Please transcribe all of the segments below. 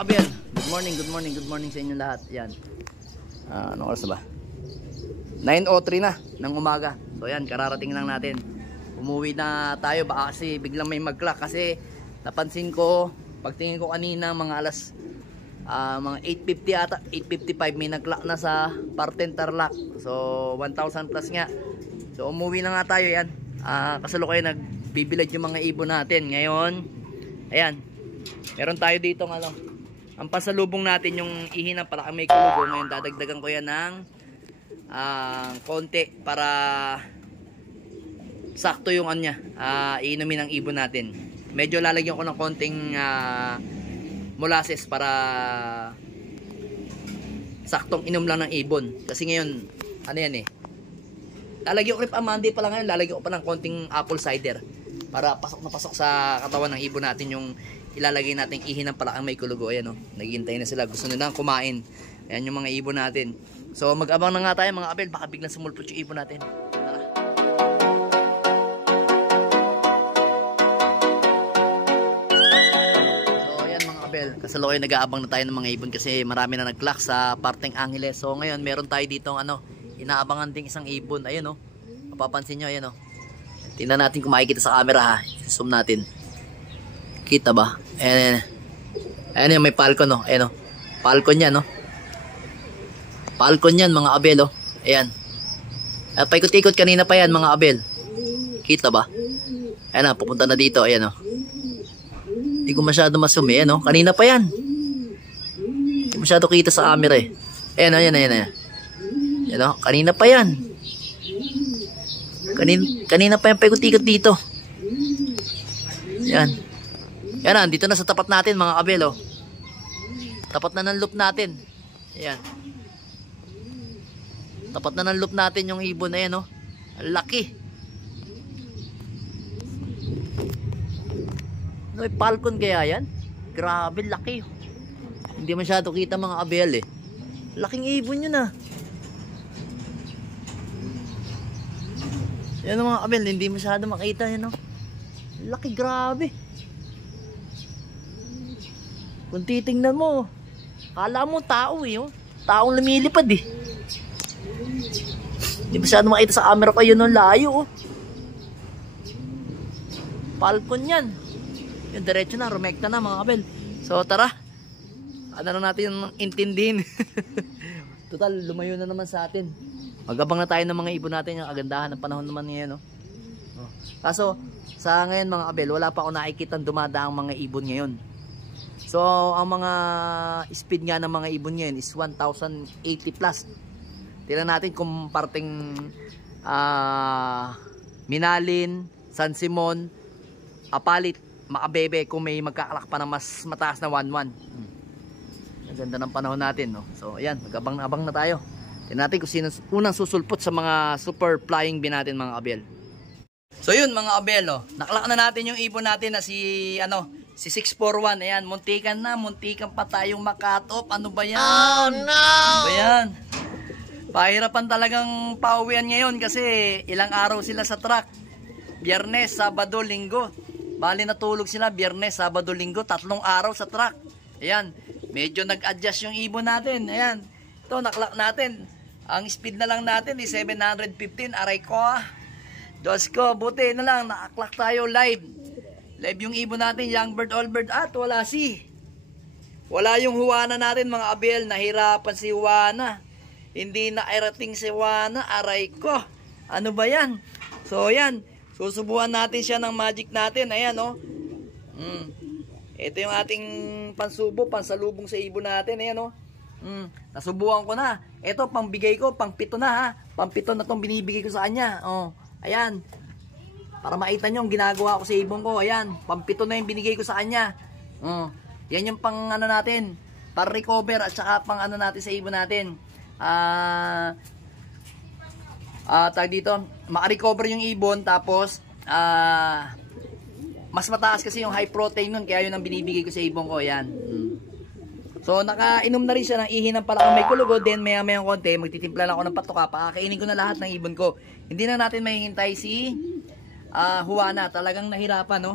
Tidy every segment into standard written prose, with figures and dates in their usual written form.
Abel, good morning sa inyo lahat. Yan. Anong oras na ba? 9:03 na ng umaga. So yan, kararating lang natin. Umuwi na tayo, baka kasi biglang may mag-clock kasi napansin ko, pagtingin ko kanina mga alas mga 8:50 ata, 8:55 may nag-clock na sa Parten Tarlac. So 1,000 plus nga. So umuwi na nga tayo yan. Kasalukuyan nagbibilad yung mga ibon natin. Ngayon, ayan. Meron tayo dito ng ano. Ang pasalubong natin yung ihi ng Palakang May Kulugo. Ngayon dadagdagan ko yan ng konti para sakto yung anya. Iinumin ng ibon natin. Medyo lalagyan ko ng konting molasses para saktong inom lang ng ibon. Kasi ngayon, ano yan eh. Lalagyan ko rin pa, Monday pa lang ngayon, lalagyan ko pa ng konting apple cider para pasok na pasok sa katawan ng ibon natin yung ilalagay natin ihi ng Palakang May Kulugo. Ayan o, naghihintay na sila, gusto nilang kumain. Ayan yung mga ibon natin. So mag-abang na nga tayo mga Abel, baka biglang sumulpot yung ibon natin. Tara. So ayan mga Abel, kasalukuyan nag-aabang na tayo ng mga ibon kasi marami na nag-clock sa Parteng Angeles. So ngayon meron tayo dito inaabangan ding isang ibon. Ayan o, mapapansin nyo, ayan o. Tingnan natin kung makikita sa camera ha. Zoom natin. Kita ba? Ayan, ayan yung may falcon no. Ayan o. Falcon yan no. Falcon yan mga Abel oh. Ayan. At paikot-ikot kanina pa yan mga Abel. Kita ba? Ayan na, pupunta na dito. Ayan o. Hindi ko masyado masumi. Ayan o. Kanina pa yan. Hindi masyado kita sa camera eh. Ayan o, ayan, ayan, ayan. Ayan o. Kanina pa yan. Kanina pa yan paikot-ikot dito. Ayan. Yan na, dito na sa tapat natin mga Abel oh. Tapat na ng loop natin. Ayan. Tapat na ng loop natin yung ibon na yan oh. Laki. Ano yung falcon kaya yan? Grabe laki. Hindi masyado kita mga Abel eh. Laking ibon yun ah. Yan mga Abel, hindi masyado makita yan oh. Laki, grabe. Kung titingnan mo, kala mo tao eh, oh. Taong lumilipad eh. Hindi masyado makita sa camera ko yun ng layo, oh. Falcon yan. Yung diretso na, rumekta na mga Abel. So tara, ano na natin yung intindihin. Total, lumayo na naman sa atin. Magabang na tayo ng mga ibon natin, yung agandahan ng panahon naman ngayon, oh. Kaso, sa ngayon mga Abel, wala pa ako nakikitang dumadaang mga ibon ngayon. So, ang mga speed nga ng mga ibon ngayon is 1,080 plus. Tingnan natin kung parting Minalin, San Simon, Apalit, Makabebe, kung may magkakalak pa na mas mataas na 1,1. Ang ganda ng panahon natin, no? So, ayan, mag-abang na tayo. Tingnan natin kung sino unang susulpot sa mga super flying bin natin mga Abel. So, yun mga Abel, no? Nakalak na natin yung ibon natin na si 641, ayan, muntikan pa tayong makatop. Ano ba yan? Oh no! Ano ba yan? Pahirapan talagang pauwian ngayon kasi ilang araw sila sa truck. Biyernes, Sabado, Linggo. Bali natulog sila Biyernes, Sabado, Linggo, 3 araw sa truck. Ayan, medyo nag-adjust yung ibon natin. Ayan, ito naklak natin. Ang speed na lang natin is 715. Aray ko Diyos ko, buti na lang nakaklak tayo live. Live yung ibon natin, young bird, old bird. At wala wala yung Juana natin mga Abel. Nahirapan si Juana. Hindi na erating si Juana. Aray ko. Ano ba yan? So yan. Susubuhan natin siya ng magic natin. Ayan oh. Ito yung ating pansalubong sa ibon natin. Ayan oh. Nasubuhan ko na. Ito pangbigay ko, pang 7 na ha. Pang 7 na tong binibigay ko sa kanya. Oh. Ayan. Para makita nyo yung ginagawa ko sa ibon ko. Ayan, pang-7 na yung binigay ko sa kanya. Yan yung pang ano natin, para recover at saka pang ano natin sa ibon natin. Tag dito, maka-recover yung ibon tapos mas mataas kasi yung high protein nun, kaya yun ang binibigay ko sa ibon ko. Ayan. So nakainom na rin siya ng ihi ng Palakang May Kulugo. Then maya maya konti, magtitimpla lang ako ng patoka. Pakakainin ko na lahat ng ibon ko. Hindi na natin mahihintay si Juana, talagang nahirapan no.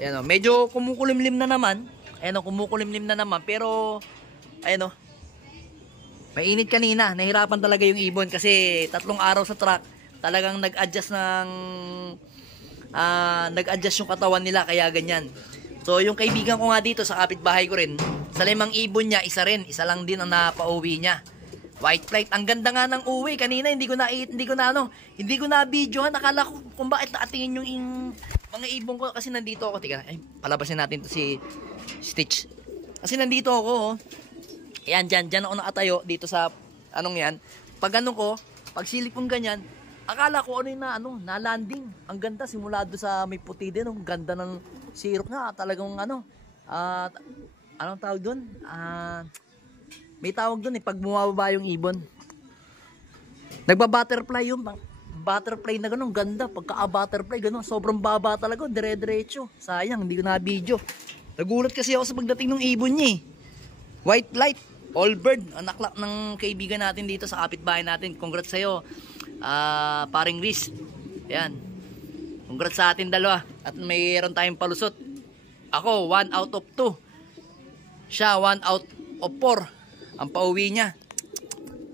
Ayan, medyo kumukulimlim na naman. Ayan o, kumukulimlim na naman. Pero, ayan o, mainit kanina. Nahirapan talaga yung ibon kasi 3 araw sa truck. Talagang nag-adjust yung katawan nila kaya ganyan. So yung kaibigan ko nga dito sa kapitbahay ko rin, sa 5 ibon niya, isa lang din ang napauwi niya. White flight, ang ganda nga ng uwi kanina, hindi ko na videohan, nakala ko kung bakit nakatingin yung mga ibon ko kasi nandito ako. Tika, palabasin natin to si Stitch. Kasi nandito ako, oh. Ayan, dyan ako nakatayo dito sa anong yan. Pag silip kong ganyan, akala ko na landing. Ang ganda, simula doon sa may puti din. Ang ganda ng sirok nga. Talagang anong tawag doon? May tawag doon pag bumababa yung ibon. Nagba-butterfly yung butterfly na gano'n. Ganda. Pagka-butterfly gano'n. Sobrang baba talaga. Dire-diretso. Sayang, hindi ko na video. Nagulat kasi ako sa pagdating ng ibon niya. White light. All bird. Anak ng kaibigan natin dito sa kapitbahay natin. Congrats sa'yo. Paring Riz. Ayan. Congrats sa atin dalawa. At mayroon tayong palusot. Ako 1 out of 2. Siya 1 out of 4. Ang pauwi niya.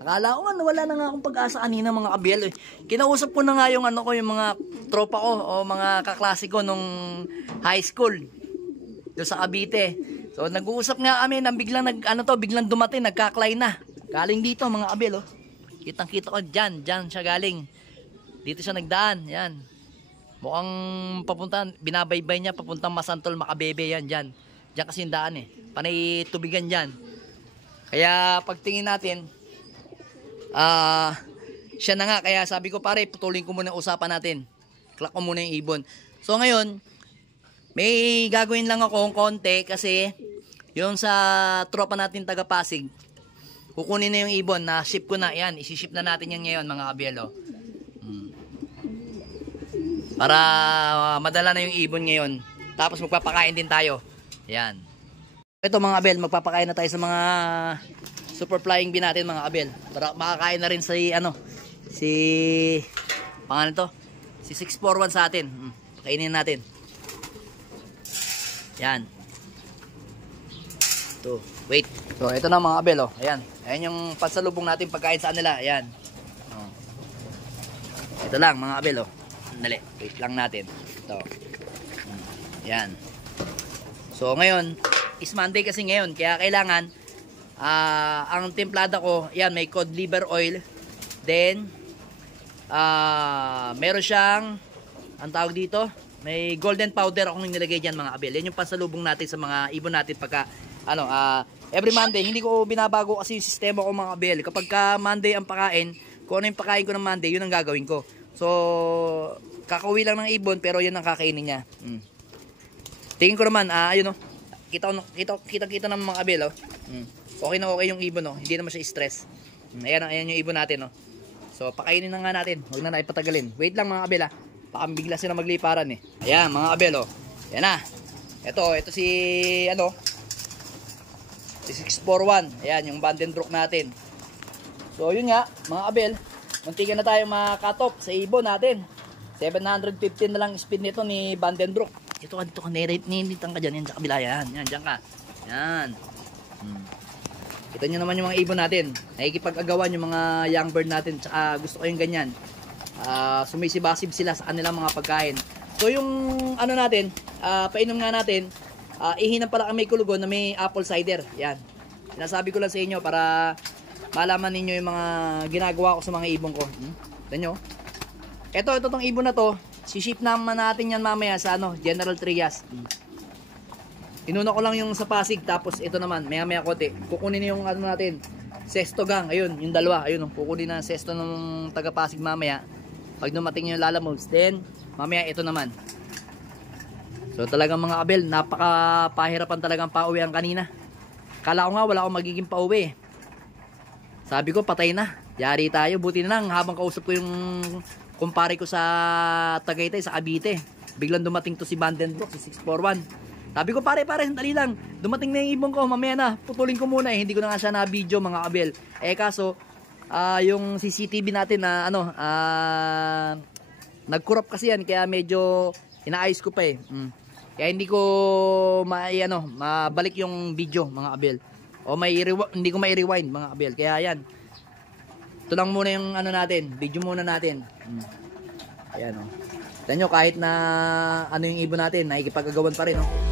Akala ko wala na nga akong pag-asa kanina mga kabiyel. Kinausap ko na nga yung yung mga tropa ko o mga kaklase ko nung high school. Doon sa Cavite. So nag-uusap nga kami nang biglang dumating, nagkaklay na. Galing dito mga kabiyel. Kitang-kita ko dyan siya galing. Dito siya nagdaan, yan. Mukhang binabaybay niya papuntang Masantol, Makabebe yan dyan. Dyan kasi yung daan Panay tubigan dyan. Kaya pagtingin natin, siya na nga. Kaya sabi ko pare, putulin ko muna usapan natin. Klak ko muna yung ibon. So ngayon, may gagawin lang akong konti kasi yung sa tropa natin taga Pasig, kukunin na yung ibon na ship ko na. Yan, isi-ship na natin yan ngayon mga kabielo. Para madala na yung ibon ngayon. Tapos magpapakain din tayo. Yan. Ito mga abel, magpapakain na tayo sa mga super flying bee natin mga abel. Para makakain na rin si pangalan to? Si 641 sa atin. Pakainin natin. Yan. Ito. Wait. So ito na mga abel Ayan. Ayan yung pasalubong natin pagkain sa kanila. Ayan. Ito lang mga abel Dali. Wait lang natin. Ito. Ayan. So ngayon is Monday kasi ngayon, kaya kailangan ang templada ko, yan, may cod liver oil, then meron siyang ang tawag dito, may golden powder akong nilagay dyan mga abel. Yan yung pasalubong natin sa mga ibon natin pagka every Monday. Hindi ko binabago kasi yung sistema ko mga abel. Kapag ka Monday ang pakain, kung ano yung pakain ko ng Monday, yun ang gagawin ko. So kakauwi lang ng ibon pero yun ang kakainin niya. Tingin ko naman ayun kita ng mga abel okay na okay yung ibon hindi naman siya stress. Ayan yung ibon natin so pakainin na nga natin, huwag na ipatagalin. Wait lang mga abel baka bigla sila magliparan ayan mga abel yan na. Ito si si 641. Ayan yung Vandenbroek natin. So yun nga mga abel, muntikan na tayo makatop sa ibon natin. 715 na lang speed nito ni Vandenbroek. Ito ka ninitan ka dyan, yan sa kabila, yan, dyan ka. Yan. Kita nyo naman yung mga ibon natin. Nakikipag-agawan yung mga young bird natin. Tsaka gusto ko yung ganyan. Sumisibasib sila sa kanilang mga pagkain. So yung natin, painom nga natin, ihinam pala kami kulugon na may apple cider. Yan. Sinasabi ko lang sa inyo para malaman ninyo yung mga ginagawa ko sa mga ibon ko. Tignan nyo. Ito tong ibon na to. Si-ship naman natin yan mamaya sa General Trias. Inuna ko lang yung sa Pasig, tapos ito naman, maya konti. Kukunin yung natin, sesto gang, ayun, yung dalawa, ayun, kukunin na sesto ng taga Pasig mamaya. Pag dumating yung lalamogs, then mamaya ito naman. So talagang mga kabel, napaka-pahirapan talagang pauwian kanina. Kala ko nga wala akong magiging pauwi. Sabi ko patay na, yari tayo, buti na lang habang kausap ko yung kumpare ko sa Tagaytay, sa Cavite. Biglang dumating to si Vandenbroek, si 641. Sabi ko pare, sandali lang. Dumating na yung ibon ko, mamaya na. Putulin ko muna Hindi ko na nga siya na video mga kabel. Kaso, yung CCTV natin na nag-corrupt kasi yan. Kaya medyo inaayos ko pa Kaya hindi ko mabalik yung video mga abel. O hindi ko mai-rewind mga abel. Kaya yan. Ito lang muna yung ano natin, video muna natin. Ayan o. Tignan nyo kahit na ano yung ibon natin, nakikipagagawan pa rin o.